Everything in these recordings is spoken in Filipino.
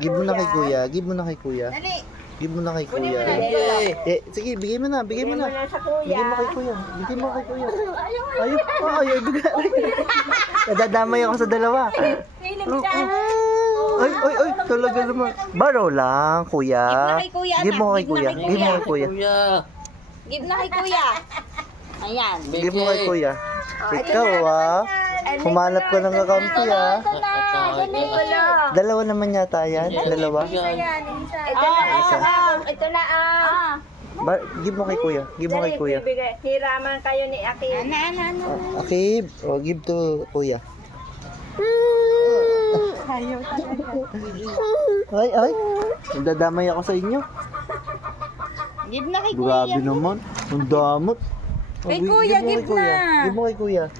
Give mo na kay kuya. Give mo na kay kuya. Dali. Give mo na kay Kunin kuya. mo na. Sige, bigay mo na. Bigay mo Kunin na. mo na sa kuya. Bigay mo kay kuya. Bigay mo kay kuya. Ayaw, bigay. Nadadamay ako sa dalawa. Ay, talaga naman. Baro lang, kuya. Give na kay kuya, Give mo kay kuya. anak. Give mo kay kuya. Give na kay kuya. Ayan. Give mo kay kuya. Ikaw, humanap ka ng kakampi, Dalawa naman yata yan. Dalawa. Ito na. Give mo kay kuya. Give mo kay kuya. Hiraman kayo ni Akib. Akib, give to kuya. Ay. Nadadamay ako sa inyo. Give na kay kuya. Grabe naman. Ang damot. Kay kuya, give na. Give mo kay kuya.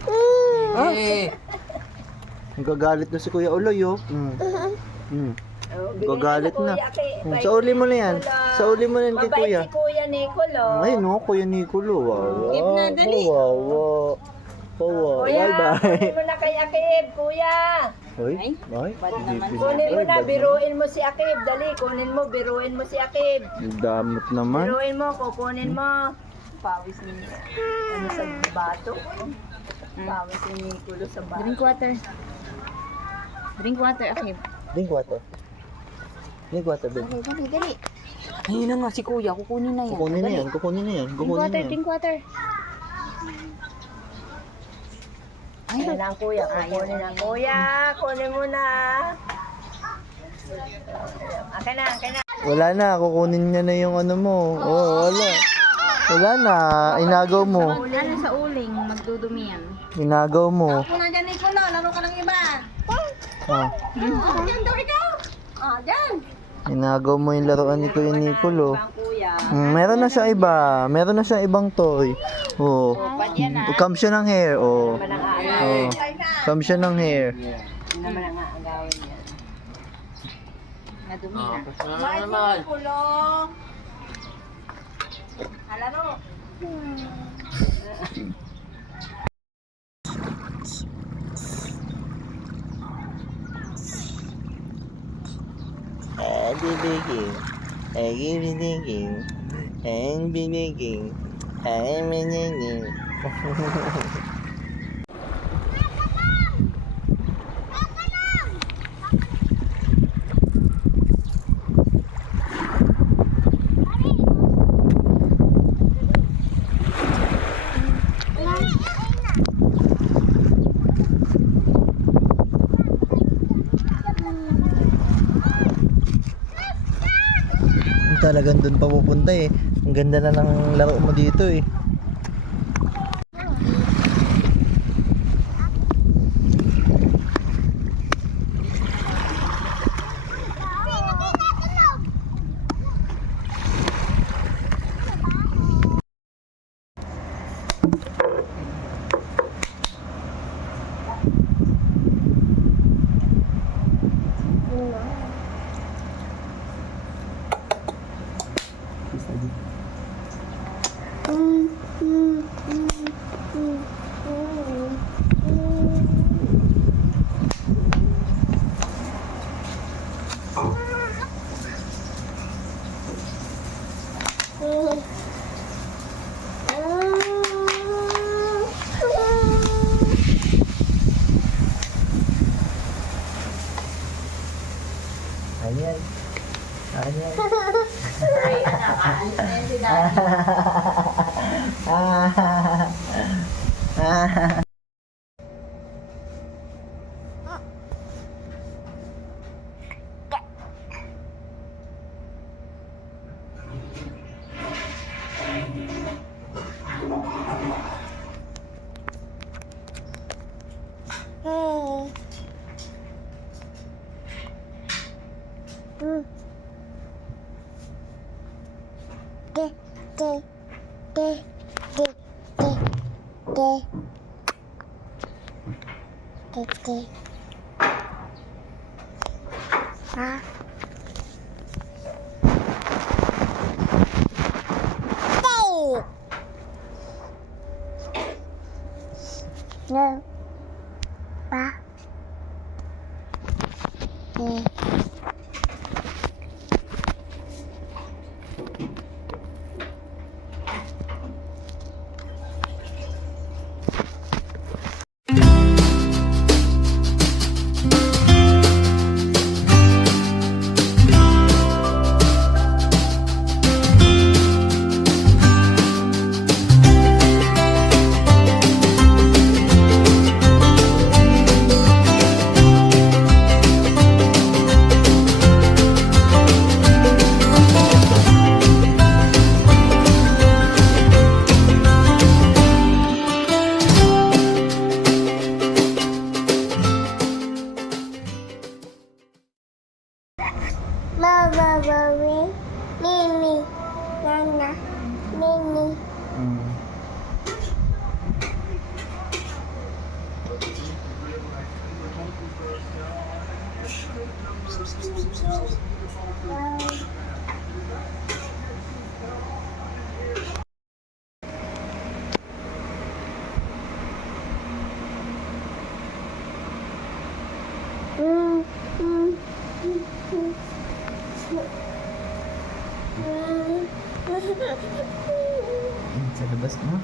Nagagalit na si Kuya Uloy, Gagalit na. Sa uli mo na yan. Sa uli mo na yan kay kuya. Mabait si Kuya Nicolo. Ay, no, Kuya Nicolo. Give na, dali. Bye-bye. Kunin mo na kay Akib, kuya. Ay. Kunin mo na, biruin mo si Akib. Dali, kunin mo, biruin mo si Akib. Damot naman. Biruin mo, kukunin mo. Pawis ni sa bato. Pawis ni Nicolo sa bato. Drink water. Drink water, Akib. Drink water. Drink water, babe. Dali. Ayun na nga si kuya, kukunin na yan. Kukunin na yan. Drink water. Ayan na ang kuya, kunin na kuya. Kunin mo na. Akin na. Wala na, kukunin niya na yung ano mo. Wala. Wala na, inagaw mo. Ano sa uling, magdudumi yan. Inagaw mo. Ako na dyan, Nicolo. Laro ka ng iba. Dyan daw ikaw. Dyan. Inagaw mo yung laruan ni Kuya Nicolo. Kuya. Meron na siya iba. Meron na siya ibang toy. Kam siya ng hair. Kam siya ng hair. Hindi naman ang aagawin yan. Madumi na. Nicolo. Halaro. Talagang doon pa pupunta eh. Ang ganda na ng laro mo dito eh. Ayan. No. Ba. Sa labas mo.